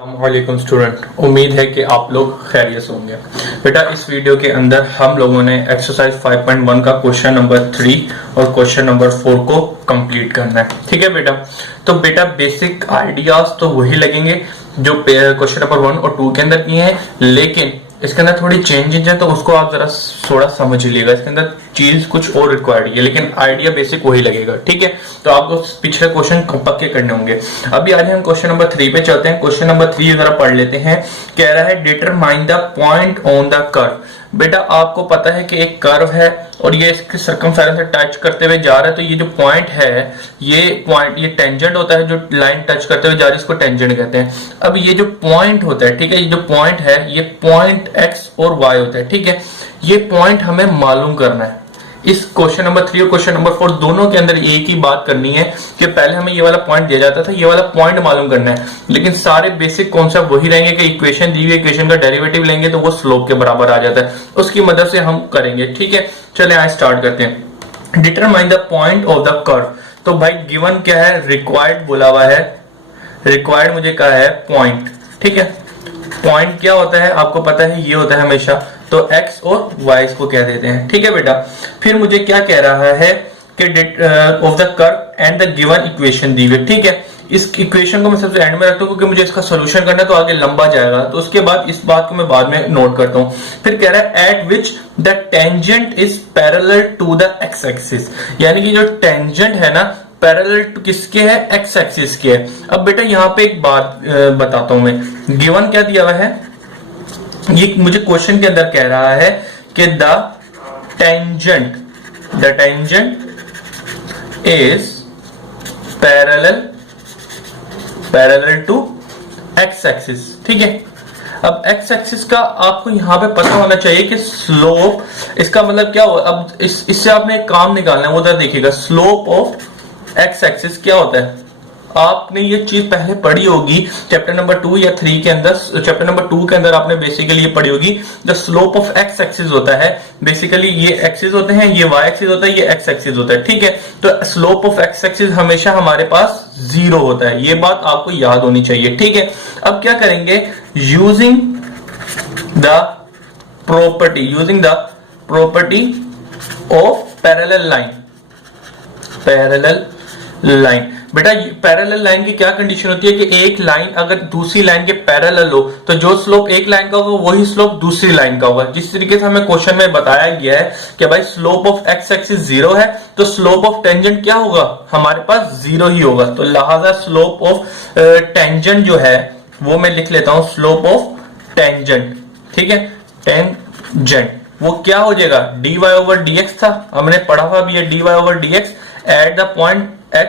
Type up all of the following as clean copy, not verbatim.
वालेकुम स्टूडेंट, उम्मीद है कि आप लोग खैरियत से होंगे। बेटा इस वीडियो के अंदर हम लोगों ने एक्सरसाइज 5.1 का क्वेश्चन नंबर 3 और क्वेश्चन नंबर 4 को कंप्लीट करना है। ठीक है बेटा, तो बेटा बेसिक आइडियाज तो वही लगेंगे जो क्वेश्चन नंबर 1 और 2 के अंदर किए हैं, लेकिन इसके अंदर थोड़ी चेंजेस है तो उसको आप जरा थोड़ा समझ लीजिएगा। इसके अंदर चीज कुछ और रिक्वायर्ड है, लेकिन आइडिया बेसिक वही लगेगा। ठीक है, तो आपको पिछले क्वेश्चन पक्के करने होंगे। अभी आज हम क्वेश्चन नंबर 3 पे चलते हैं। क्वेश्चन नंबर 3 जरा पढ़ लेते हैं। कह रहा है determine the point on the curve. बेटा आपको पता है कि एक कर्व है और ये इसके सर्कमफेरेंस से टच करते हुए जा रहा है, तो ये जो पॉइंट है, ये टेंजेंट होता है। जो लाइन टच करते हुए जा रही है इसको टेंजेंट कहते हैं। अब ये जो पॉइंट होता है, ठीक है, ये जो पॉइंट है ये पॉइंट एक्स और वाई होता है। ठीक है, ये पॉइंट हमें मालूम करना है। इस क्वेश्चन नंबर 3 और क्वेश्चन नंबर 4 दोनों के अंदर एक ही बात करनी है कि पहले हमें ये वाला पॉइंट दिया जाता था, ये वाला पॉइंट मालूम करना है, लेकिन सारे बेसिक कॉन्सेप्ट वही रहेंगे कि इक्वेशन दी हुई इक्वेशन का डेरिवेटिव लेंगे तो वो स्लोप के बराबर आ जाता है, उसकी मदद से हम करेंगे। ठीक है, चले आज स्टार्ट करते हैं। Determine the point of the curve. तो भाई गिवन क्या है, रिक्वायर्ड बोला हुआ है। रिक्वायर्ड मुझे कहा है पॉइंट। ठीक है, पॉइंट क्या होता है आपको पता है, ये होता है हमेशा, तो x और y इसको कह देते हैं। ठीक है बेटा, फिर मुझे क्या कह रहा है कि of the curve and the given equation दी हुई। ठीक है, इस इक्वेशन को मैं सबसे एंड में रखता हूं क्योंकि मुझे इसका सोल्यूशन करना है तो आगे लंबा जाएगा, तो उसके बाद इस बात को मैं बाद में नोट करता हूं। फिर कह रहा है at which the tangent is parallel to the x axis, यानी कि जो टेंजेंट है ना पैरेलल टू किसके है, एक्स एक्सिस के है। अब बेटा यहाँ पे एक बात बताता हूं मैं, गिवन क्या दिया हुआ है, ये मुझे क्वेश्चन के अंदर कह रहा है कि the tangent is parallel to x axis. ठीक है, अब एक्स एक्सिस का आपको यहां पे पता होना चाहिए कि स्लोप, इसका मतलब क्या हो। अब इससे आपने एक काम निकालना है, वो उधर देखिएगा। स्लोप ऑफ एक्स एक्सिस क्या होता है, आपने ये चीज पहले पढ़ी होगी चैप्टर नंबर 2 या 3 के अंदर। चैप्टर नंबर 2 के अंदर आपने बेसिकली ये पढ़ी होगी, the slope of x axis होता है, बेसिकली ये एक्सिस होते हैं, ये वाई एक्सिस होता है, ये एक्स एक्सिस होता है। ठीक है, तो स्लोप ऑफ एक्स एक्सिस हमेशा हमारे पास 0 होता है, ये बात आपको याद होनी चाहिए। ठीक है, अब क्या करेंगे, using the property of parallel line. बेटा पैरेलल लाइन की क्या कंडीशन होती है कि एक लाइन अगर दूसरी लाइन के पैरेलल हो तो जो स्लोप एक लाइन का होगा वही स्लोप दूसरी लाइन का होगा। जिस तरीके से हमें क्वेश्चन में बताया गया है कि भाई स्लोप ऑफ एक्स एक्सिस 0 है, तो स्लोप ऑफ टेंजेंट क्या होगा, हमारे पास 0 ही होगा। तो लिहाजा स्लोप ऑफ टेंजेंट जो है वो मैं लिख लेता हूं, स्लोप ऑफ टेंजेंट। ठीक है, टेंजेंट वो क्या हो जाएगा, dy ओवर dx था, हमने पढ़ा हुआ भी है, dy over dx at the point x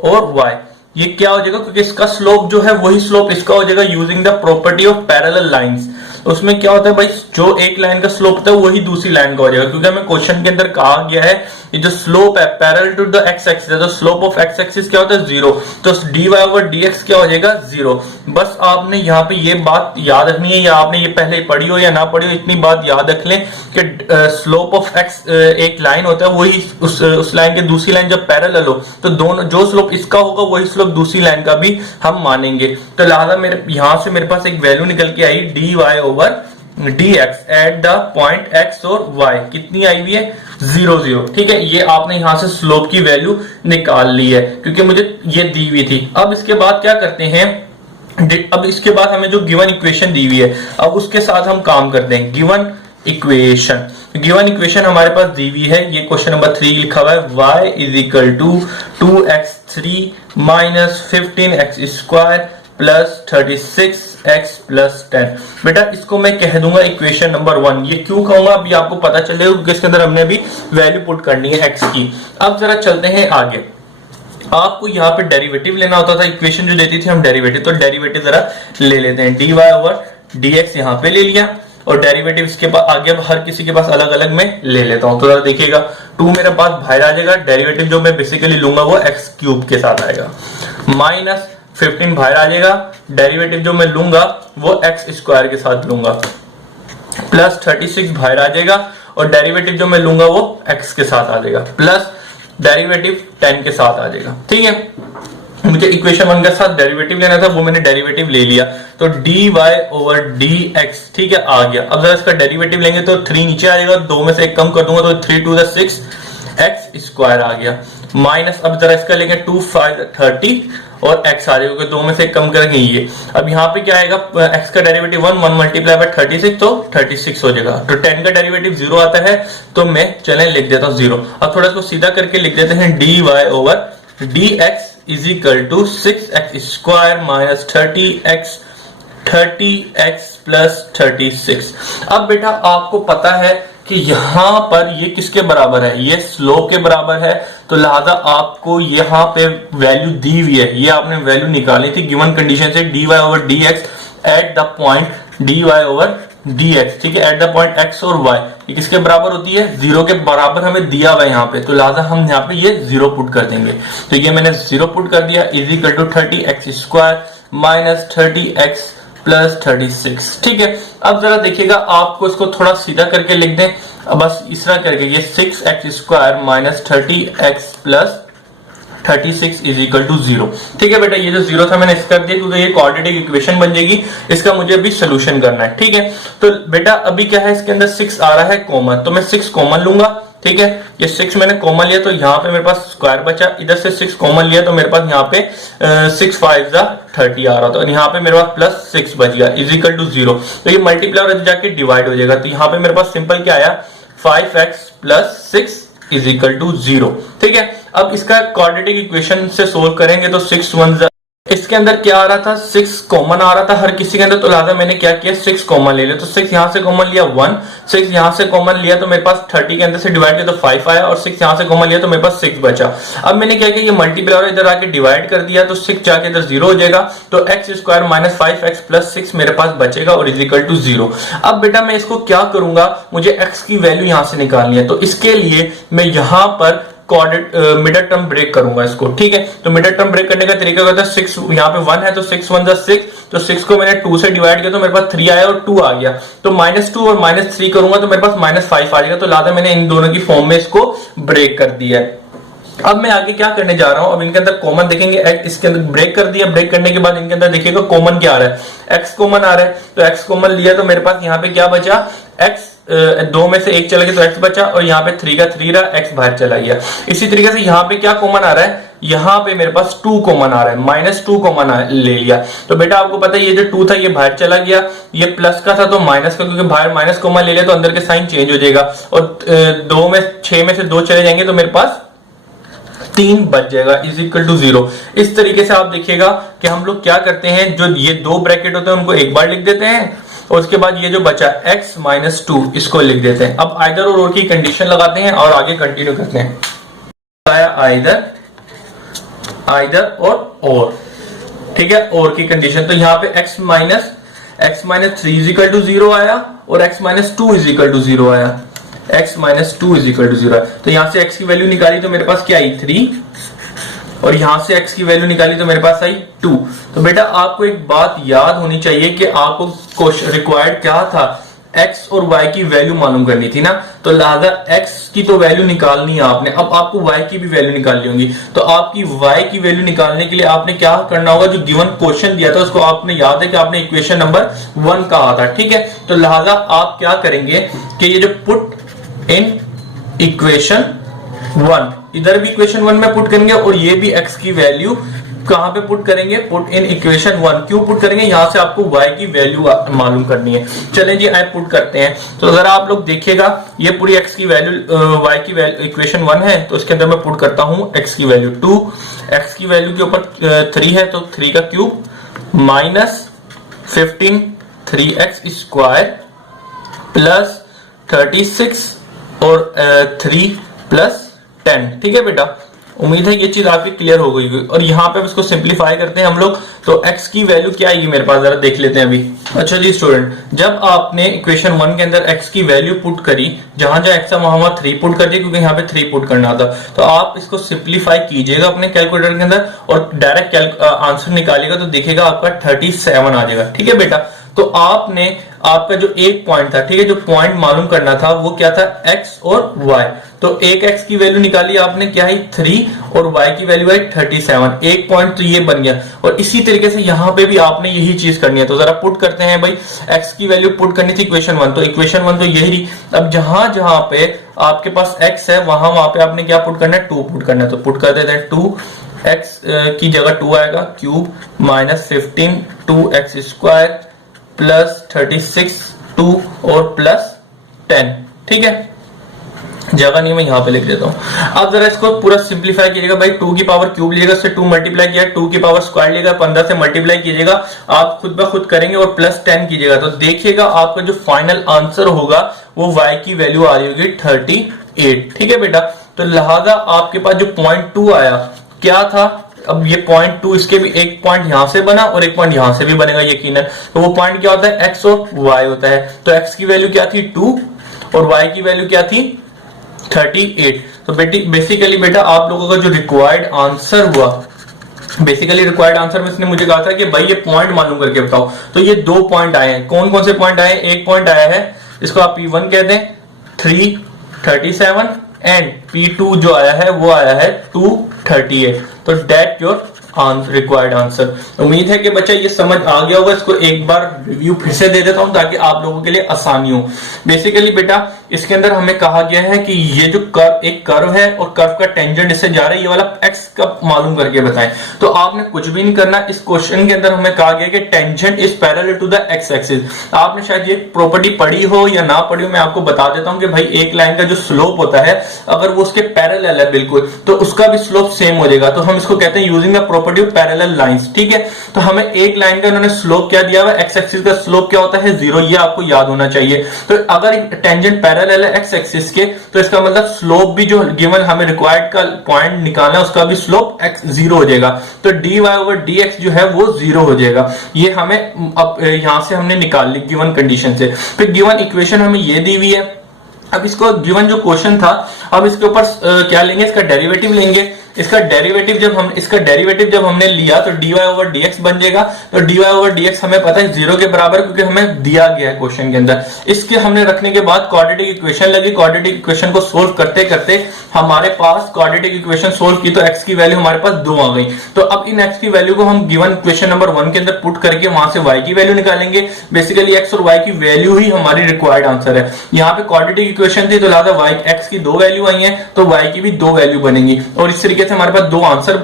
और y। ये क्या हो जाएगा, क्योंकि इसका स्लोप जो है वही स्लोप इसका हो जाएगा using the property of parallel lines. उसमें क्या होता है भाई, जो एक लाइन का स्लोप होता है वही दूसरी लाइन का हो जाएगा, क्योंकि हमें क्वेश्चन के अंदर कहा गया है ये जो स्लोप है parallel to the x axis है, तो स्लोप ऑफ एक्स एक्सिस क्या होता है 0, तो dy ओवर dx क्या हो जाएगा 0। बस आपने यहाँ पे ये बात याद रखनी है, या आपने ये पहले पढ़ी हो या ना पढ़ी हो, इतनी बात याद रख लें कि स्लोप ऑफ एक्स एक लाइन होता है, वही उस लाइन के दूसरी लाइन जब पैरेलल हो तो दोनों जो स्लोप इसका होगा वही स्लोप दूसरी लाइन का भी हम मानेंगे। तो लिहाजा मेरे यहां से मेरे पास एक वैल्यू निकल के आई dy over dx at the point x और y, कितनी आई हुई है 0 0। ठीक है, ये आपने यहां से स्लोप की वैल्यू निकाल ली है क्योंकि मुझे ये दी हुई थी। अब इसके बाद क्या करते हैं, अब इसके बाद हमें जो गिवन इक्वेशन दी हुई है अब उसके साथ हम काम करते हैं। गिवन इक्वेशन हमारे पास दी हुई है, ये क्वेश्चन नंबर 3 लिखा हुआ है, y is equal to 2x3 minus 15x square plus 36x plus 10। बेटा इसको मैं कह दूंगा इक्वेशन नंबर 1। ये क्यों कहूंगा अभी आपको पता चलेगा, क्योंकि इसके अंदर हमने भी वैल्यू पुट करनी है x की। अब जरा चलते हैं आगे। आपको यहाँ पे डेरिवेटिव लेना होता था, इक्वेशन जो देती थी हम डेरिवेटिव, तो डेरिवेटिव जरा ले लेते हैं। dy ओवर dx यहाँ पे ले लिया और डेरिवेटिव इसके पास आगे हर किसी के पास अलग अलग में ले लेता हूं। तो जरा देखिएगा 2 मेरे पास बाहर आ जाएगा, डेरिवेटिव जो मैं बेसिकली लूंगा वो एक्स क्यूब के साथ आएगा, माइनस 15 बाहर आ जाएगा, डेरिवेटिव जो मैं लूंगा वो एक्स स्क्वायर के साथ लूंगा, प्लस 36 बाहर आ जाएगा और डेरिवेटिव जो मैं लूंगा वो एक्स के साथ आ जाएगा, प्लस डेरिवेटिव 10 के साथ आ जाएगा। ठीक है, मुझे इक्वेशन 1 के साथ डेरिवेटिव लेना था, वो मैंने डेरिवेटिव ले लिया, तो dy ओवर dx, ठीक है, आ गया। अब जरा इसका डेरिवेटिव लेंगे तो 3 नीचे आ जाएगा, 2 में से 1 कम कर दूंगा तो 3 टू द 6 x स्क्वायर आ गया, माइनस अब जरा इसका लेंगे 2 5 30 और x आ जाएगा, 2 में से 1 कम करेंगे ये। अब यहाँ पे क्या आएगा, x का डेरिवेटिव 1 मल्टीप्लाई बाय 36 तो 36 हो जाएगा। तो 10 का डेरिवेटिव 0 आता है, तो मैं चलें लिख देता हूँ 0। अब थोड़ा इसको सीधा करके लिख देते हैं, dy over dx is equal to 6x square minus 30x plus 36। अब बेटा आपको पता है कि यहां पर ये किसके बराबर है, ये स्लोप के बराबर है, तो लिहाजा आपको यहां पे वैल्यू दी हुई है, ये आपने वैल्यू निकाली थी गिवन कंडीशन से, dy over dx at the point dy over dx, ठीक है, एट द पॉइंट x और y, ये किसके बराबर होती है, 0 के बराबर हमें दिया हुआ है यहाँ पे, तो लिहाजा हम यहाँ पे ये 0 पुट कर देंगे। तो ये मैंने 0 पुट कर दिया, is equal to 30x square minus 30x plus 36, ठीक है। अब जरा देखिएगा, आपको इसको थोड़ा सीधा करके लिख दें, बस इस तरह करके, ये 6x square minus 30x plus 36 is equal to 0, ठीक है बेटा। ये जो 0 था मैंने इसका कर दिया क्योंकि ये क्वाड्रेटिक इक्वेशन बन जाएगी, इसका मुझे अभी सोल्यूशन करना है, ठीक है। तो बेटा अभी क्या है, इसके अंदर 6 आ रहा है कॉमन, तो मैं 6 कॉमन लूंगा, ठीक है। ये 6 मैंने कॉमन लिया तो यहाँ पे मेरे पास स्क्वायर बचा, इधर से 6 कॉमन लिया तो मेरे पास यहाँ पे 6 5 30 आ रहा था, और यहाँ पे मेरे पास प्लस 6 बच गया, इज इक्वल टू 0। तो ये मल्टीप्लाई और जाके डिवाइड हो जाएगा, तो यहाँ पे मेरे पास सिंपल क्या आया, 5x plus 6 is equal to 0, ठीक है। अब इसका क्वाड्रेटिक इक्वेशन से सोल्व करेंगे तो 6 1 इसके अंदर क्या आ रहा था, 6 कॉमन आ रहा था हर किसी के अंदर, तो लिहाजा मैंने क्या किया, 6 कॉमन ले लिया, तो 6 यहां से कॉमन लिया 1, 6 यहां से कॉमन लिया तो मेरे पास 30 के अंदर से डिवाइड किया तो 5 आया, और 6 यहां से कॉमन लिया तो मेरे पास 6 बचा। अब मैंने क्या किया, ये मल्टीप्लाई और इधर आके डिवाइड कर दिया, तो 6 जाके इधर 0 हो जाएगा, तो x square minus 5x plus 6 मेरे पास बचेगा और इज इक्वल टू 0। अब बेटा मैं इसको क्या करूंगा, मुझे x की वैल्यू यहां से निकालनी है, तो इसके लिए मैं यहां पर मिडल टर्म ब्रेक करूंगा इसको, ठीक है। तो मिडल टर्म ब्रेक करने का तरीका होता है, 6 यहाँ पे 1 है तो 6 1 6, तो 6 को मैंने 2 से डिवाइड किया तो मेरे पास 3 आया और 2 आ गया, तो -2 और -3 करूंगा तो मेरे पास -5 आ जाएगा, तो लिहाजा मैंने इन दोनों की फॉर्म में इसको ब्रेक कर दिया है। अब मैं आगे क्या करने जा रहा हूं, अब इनके अंदर कॉमन देखेंगे, इसके अंदर ब्रेक कर दिया, ब्रेक करने के बाद इनके अंदर देखिएगा कॉमन क्या आ रहा है, x कॉमन आ रहा है, तो x कॉमन लिया तो मेरे पास यहाँ पे क्या बचा, x 2 में से 1 चला गया तो x बचा, और यहाँ पे 3 का 3 रहा, x बाहर चला गया। इसी तरीके से यहाँ पे क्या कॉमन आ रहा है, यहाँ पे मेरे पास 2 कॉमन आ रहा है, -2 कॉमन ले लिया, तो बेटा आपको पता है ये जो 2 था ये बाहर चला गया, ये प्लस का था तो माइनस का, क्योंकि बाहर माइनस कॉमन ले लिया तो अंदर के साइन चेंज हो जाएगा, और 2 में 6 में से 2 चले जाएंगे तो मेरे पास 3 बच जाएगा, इज इक्वल टू 0। इस तरीके से आप देखिएगा कि हम लोग क्या करते हैं, जो ये 2 ब्रैकेट होते हैं उनको एक बार लिख देते हैं, और उसके बाद ये जो बचा x माइनस 2 इसको लिख देते हैं। अब आइदर और की कंडीशन लगाते हैं और आगे कंटिन्यू करते हैं। आइदर और ठीक है, और की कंडीशन, तो यहाँ पे x minus 3 is equal to 0 आया और x minus 2 is equal to 0 आया, x minus 2 is equal to 0। तो यहां से x की वैल्यू निकाली तो मेरे पास क्या आई 3, और यहां से x की वैल्यू निकाली तो मेरे पास आई 2। तो बेटा आपको एक बात याद होनी चाहिए कि आपको क्वेश्चन रिक्वायर्ड क्या था, x और y की वैल्यू मालूम करनी थी ना, तो लिहाजा x की तो वैल्यू निकालनी है आपने, अब आपको y की भी वैल्यू निकालनी होगी, तो आपकी y की वैल्यू निकालने के लिए आपने क्या करना होगा, जो गिवन क्वेश्चन दिया था उसको आपने याद है कि आपने इक्वेशन नंबर 1 कहा था, ठीक है। तो लिहाजा आप क्या करेंगे कि ये जो पुट इन इक्वेशन 1, इधर भी इक्वेशन 1 में पुट करेंगे और ये भी x की वैल्यू कहां पे पुट करेंगे, पुट इन इक्वेशन 1। क्यों पुट करेंगे, यहां से आपको y की वैल्यू मालूम करनी है। चलें जी आई पुट करते हैं, तो अगर आप लोग देखिएगा ये पूरी x की वैल्यू y की वैल्यू इक्वेशन 1 है, तो इसके अंदर मैं पुट करता हूं x की वैल्यू 2, x की वैल्यू के ऊपर 3 है तो 3 का cube minus 15 3x square plus 36 और 3 प्लस 10, ठीक है बेटा। उम्मीद है ये चीज आपकी क्लियर हो गई होगी। और यहाँ पे इसको सिंपलीफाई करते हैं हम लोग, तो x की वैल्यू क्या आएगी मेरे पास, जरा देख लेते हैं अभी। अच्छा जी स्टूडेंट, जब आपने इक्वेशन 1 के अंदर x की वैल्यू पुट करी, जहां जहां x है वहां 3 पुट कर दिया, क्योंकि यहाँ पे 3 पुट करना था, तो आप इसको सिंपलीफाई कीजिएगा अपने कैलकुलेटर के अंदर और डायरेक्ट आंसर निकालिएगा, तो देखिएगा आपका 37 आ जाएगा, ठीक है बेटा। तो आपने आपका जो एक पॉइंट था, ठीक है, जो पॉइंट मालूम करना था वो क्या था, x और y। तो एक x की वैल्यू निकाली आपने, क्या है 3, और y की वैल्यू है 37। एक पॉइंट तो ये बन गया। और इसी तरीके से यहां पे भी आपने यही चीज करनी है। तो जरा पुट करते हैं भाई, x की वैल्यू पुट करनी थी इक्वेशन 1, तो इक्वेशन 1 तो यही रही। अब जहां जहां पे आपके पास x है वहां पे आपने क्या पुट करना है, 2 पुट करना है। तो पुट कर देते हैं 2x की जगह 2 आएगा, cube minus 15 2x square plus 36 2 और प्लस 10। ठीक है, जगह नहीं मैं यहां पे लिख देता हूं। अब जरा इसको पूरा सिंप्लीफाई कीजिएगा भाई। 2 की पावर क्यूब लीजिएगा, उससे 2 मल्टीप्लाई किया, 2 की पावर स्क्वायर लीजिएगा, 15 से मल्टीप्लाई कीजिएगा, आप खुद ब खुद करेंगे और प्लस 10 कीजिएगा। तो देखिएगा आपका जो फाइनल आंसर होगा वो y की वैल्यू आ रही होगी 38। ठीक है बेटा, तो लिहाजा आपके पास जो पॉइंट 2 आया क्या था, अब ये पॉइंट 2 इसके भी एक पॉइंट यहां से बना और एक पॉइंट यहां से भी बनेगा यकीनन। तो वो पॉइंट क्या होता है, x और y होता है। तो x की वैल्यू क्या थी 2 और y की वैल्यू क्या थी 38। तो बेसिकली बेटा आप लोगों का जो रिक्वायर्ड आंसर हुआ, बेसिकली रिक्वायर्ड आंसर में इसने मुझे कहा था कि भाई ये पॉइंट मालूम करके बताओ। तो ये 2 पॉइंट आए हैं। कौन कौन से पॉइंट आए हैं, एक पॉइंट आया है, इसको आप P1 कहते हैं 337, एंड P2 जो आया है वो आया है 238। तो डेट योर रिक्वायर्ड आंसर। उम्मीद है कि बच्चा ये समझ आ गया होगा। इसको एक बार रिव्यू फिर से दे देता हूं ताकि आप लोगों के लिए आसानी हो। बेसिकली बेटा इसके अंदर हमें कहा गया है कि ये जो एक कर्व है और कर्व का टेंजेंट इससे जा रहा है, ये वाला एक्स का मालूम करके बताएं। तो आपने कुछ भी नहीं करना। इस क्वेश्चन के अंदर हमें कहा गया कि tangent is parallel to the x axis. आपने शायद ये प्रॉपर्टी पढ़ी हो या ना पढ़ी हो, मैं आपको बता देता हूं कि भाई एक लाइन का जो स्लोप होता है अगर वो उसके पैरेलल है बिल्कुल, तो उसका भी स्लोप सेम हो जाएगा। तो हम इसको कहते हैं using the property of parallel lines. ठीक है, तो हमें एक लाइन का उन्होंने स्लोप क्या दिया हुआ, एक्स एक्सिस का स्लोप क्या होता है 0, ये आपको याद होना चाहिए। तो अगर टेंजेंट पैरेलल है एक्स एक्सिस के, तो इसका मतलब स्लोप भी जो गिवन हमें रिक्वायर्ड का पॉइंट निकालना है उसका भी स्लोप x 0 हो जाएगा। तो dy ओवर dx जो है वो 0 हो जाएगा। ये हमें अब यहां से हमने निकाल ली गिवन कंडीशन से। फिर गिवन इक्वेशन हमें ये दी हुई है। अब इसको गिवन जो क्वेश्चन था, अब इसके ऊपर क्या लेंगे, इसका डेरिवेटिव लेंगे। इसका डेरिवेटिव जब हमने लिया तो dy ओवर dx बन जाएगा। तो dy ओवर dx हमें पता है 0 के बराबर, क्योंकि हमें दिया गया है क्वेश्चन के अंदर। इसके हमने रखने के बाद क्वाड्रेटिक इक्वेशन लगी। क्वाड्रेटिक इक्वेशन को सोल्व करते करते हमारे पास क्वाड्रेटिक इक्वेशन सोल्व की तो x की वैल्यू हमारे पास 2 आ गई। तो अब इन x की वैल्यू को हम गिवन क्वेश्चन नंबर 1 के अंदर पुट करके वहां से y की वैल्यू निकालेंगे। बेसिकली x और y की वैल्यू ही हमारी रिक्वायर्ड आंसर है। यहाँ पे क्वाड्रेटिक इक्वेशन थी तो लिहाजा x की 2 वैल्यू आई है, तो y की भी 2 वैल्यू बनेंगी। और इस तरीके से हमारे पास 2 आंसर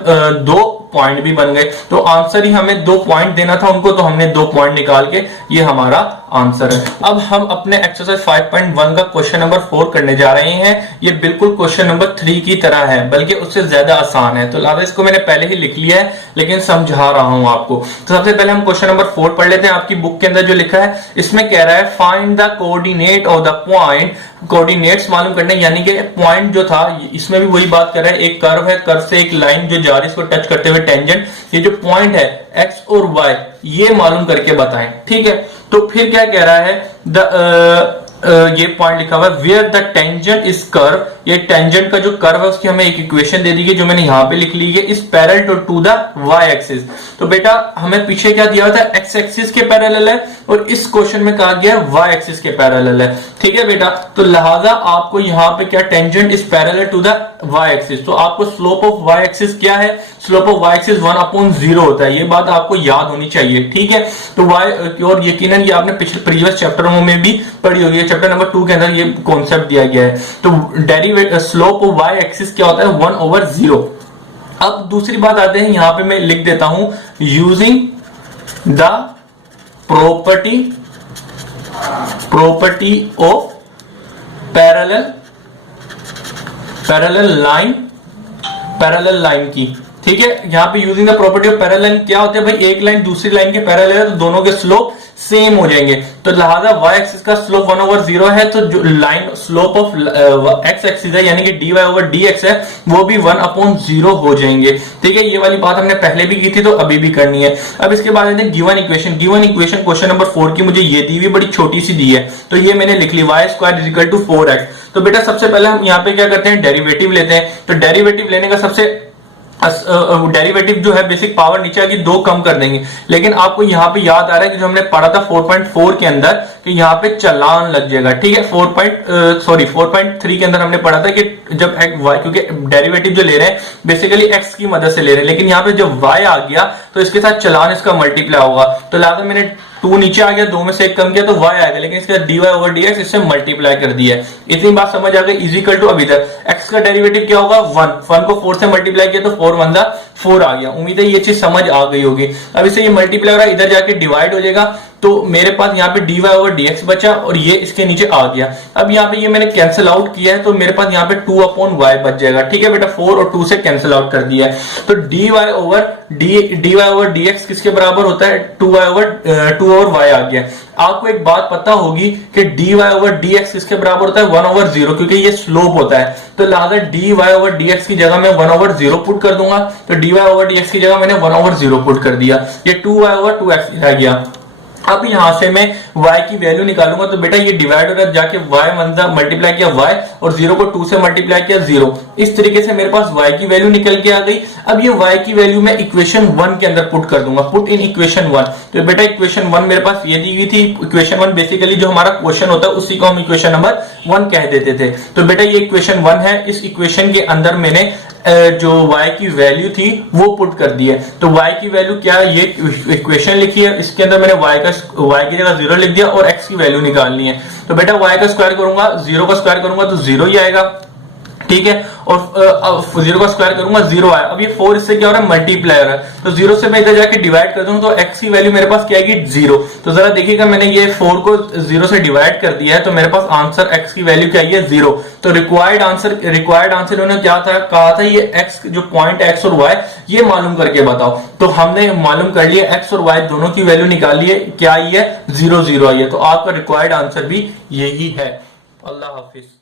2 पॉइंट भी बन गए। तो आंसर ही हमें 2 पॉइंट देना था उनको, तो हमने 2 पॉइंट निकाल के ये हमारा आंसर है। अब हम अपने एक्सरसाइज 5.1 का क्वेश्चन नंबर 4 करने जा रहे हैं। ये बिल्कुल क्वेश्चन नंबर 3 की तरह है, बल्कि उससे ज्यादा आसान है। तो लिहाजा इसको मैंने पहले ही लिख लिया है, लेकिन समझा रहा हूं आपको। तो सबसे पहले हम क्वेश्चन नंबर 4 पढ़ लेते हैं। आपकी बुक के अंदर जो लिखा है, इसमें कह रहा है find the coordinate of the point. Coordinates मालूम करने, यानी कि पॉइंट जो था, इसमें भी वही बात कर रहा है। एक कर्व है, कर्व से एक लाइन जो जा रही है इसको टच करते हुए टेंजेंट, ये जो पॉइंट है एक्स और वाई, ये मालूम करके बताएं। ठीक है, तो फिर क्या कह रहा है, ये पॉइंट लिखा हुआ है where the tangent is curve. ये टेंजेंट का जो कर्व है उसकी हमें एक इक्वेशन दे दी गई जो मैंने यहां पे लिख ली है, is parallel to the y axis. तो बेटा हमें पीछे क्या दिया था, एक्स एक्सिस के पैरेलल है, और इस क्वेश्चन में कहा गया वाई एक्सिस के पैरेलल है। ठीक है बेटा, तो लिहाजा आपको यहाँ पे क्या, tangent is parallel to the y axis. तो आपको स्लोप ऑफ वाई एक्सिस क्या है, स्लोप ऑफ वाई एक्सिस 1/0 होता है। ये बात आपको याद होनी चाहिए। ठीक है, तो वाई, और यकीनन ये आपने पिछले प्रीवियस चैप्टरों में भी पढ़ी होगी। चैप्टर नंबर 2 के अंदर ये कॉन्सेप्ट दिया गया है। तो स्लोप ऑफ वाई एक्सिस क्या होता है, 1/0। अब दूसरी बात आते हैं, यहां पे मैं लिख देता हूं using the property of parallel line की। ठीक है, यहां पे using the property of parallel line क्या होता है भाई, एक लाइन दूसरी लाइन के पैरेलल है तो दोनों के स्लोप सेम हो जाएंगे। तो लिहाजा y एक्सिस का स्लोप 1/0 है, तो जो line slope of x axis है यानी कि dy ओवर dx है, वो भी 1/0 हो जाएंगे। ठीक है, ये वाली बात हमने पहले भी की थी तो अभी भी करनी है। अब इसके बाद आते हैं given equation. Given equation question number 4 की मुझे ये दी हुई बड़ी छोटी सी दी है, तो ये मैंने लिख ली y² = 4x। तो बेटा सबसे पहले हम यहाँ पे क्या करते हैं, डेरिवेटिव लेते हैं। तो डेरिवेटिव लेने का सबसे डेरिवेटिव जो है बेसिक पावर नीचे आगे 2 कम कर देंगे। लेकिन आपको यहाँ पे याद आ रहा है कि जो हमने पढ़ा था 4.4 के अंदर कि यहाँ पे चलान लग जाएगा, ठीक है। 4.3 के अंदर हमने पढ़ा था कि जब y, क्योंकि डेरिवेटिव जो ले रहे हैं बेसिकली x की मदद से ले रहे हैं, लेकिन यहाँ पे जब y आ गया तो इसके साथ चलान इसका मल्टीप्लाई होगा, तो लिहाजा मैंने 2 नीचे आ गया, 2 में से 1 कम किया तो y आएगा, लेकिन इसका dy ओवर dx इससे मल्टीप्लाई कर दिया है। इतनी बात समझ आ गई। इजिकल टू अब इधर x का डेरिवेटिव क्या होगा 1 को 4 से मल्टीप्लाई किया तो 4 1 4 आ गया। उम्मीद है ये चीज समझ आ गई होगी। अब इसे ये मल्टीप्लाई हो रहा है, इधर जाके डिवाइड हो जाएगा, तो मेरे पास यहाँ पे dy ओवर dx बचा और ये इसके नीचे आ गया। अब यहाँ पे ये मैंने कैंसिल आउट किया है तो मेरे पास यहाँ पे 2 अपॉन y बच जाएगा, ठीक है बेटा। 4 और 2 से कैंसिल आउट कर दिया है, तो dy ओवर dx किसके बराबर होता है 2 ओवर y आ गया। आपको एक बात पता होगी कि dy ओवर dx किसके बराबर होता है 1 ओवर 0, क्योंकि ये स्लोप होता है, तो लिहाजा dy ओवर dx की जगह मैं 1 ओवर 0 पुट कर दूंगा, तो dy ओवर dx की जगह मैंने 1 ओवर 0 पुट कर दिया, ये 2y ओवर 2x रह गया। अब यहां से मैं y की वैल्यू निकालूंगा, तो बेटा ये डिवाइड हो रहा है, जाके y मल्टीप्लाई किया y और 0 को 2 से मल्टीप्लाई किया 0, इस तरीके से मेरे पास y की वैल्यू निकल के आ गई। अब ये y की वैल्यू मैं इक्वेशन 1 के अंदर पुट कर दूंगा, पुट इन इक्वेशन 1। तो बेटा इक्वेशन 1 मेरे पास ये दी हुई थी, इक्वेशन 1 बेसिकली जो हमारा क्वेश्चन होता है उसी को हम इक्वेशन नंबर 1 कह देते थे। तो बेटा ये इक्वेशन 1 है, इस इक्वेशन के अंदर मैंने जो y की वैल्यू थी वो पुट कर दी है। तो y की वैल्यू क्या है, ये इक्वेशन लिखी है, इसके अंदर मैंने y की जगह 0 लिख दिया और x की वैल्यू निकालनी है। तो बेटा y का स्क्वायर करूंगा, 0 का स्क्वायर करूंगा तो 0 ही आएगा, ठीक है। और 0 का स्क्वायर करूंगा 0 आया। अब ये 4 इससे क्या हो रहा है मल्टीप्लाई हो रहा है, तो 0 से मैं इधर जाके डिवाइड कर दूं तो x की वैल्यू मेरे पास क्या आएगी 0। तो जरा देखिएगा मैंने ये 4 को 0 से डिवाइड कर दिया है, तो मेरे पास आंसर x की वैल्यू क्या आई है 0। तो रिक्वायर्ड आंसर इन्होंने क्या था कहा था, ये x जो पॉइंट x और y ये मालूम करके बताओ। तो हमने मालूम कर लिया x और y दोनों की वैल्यू निकाली है, क्या आई है 0 0 आई है। तो आपका रिक्वायर्ड आंसर भी यही है। अल्लाह हाफिज।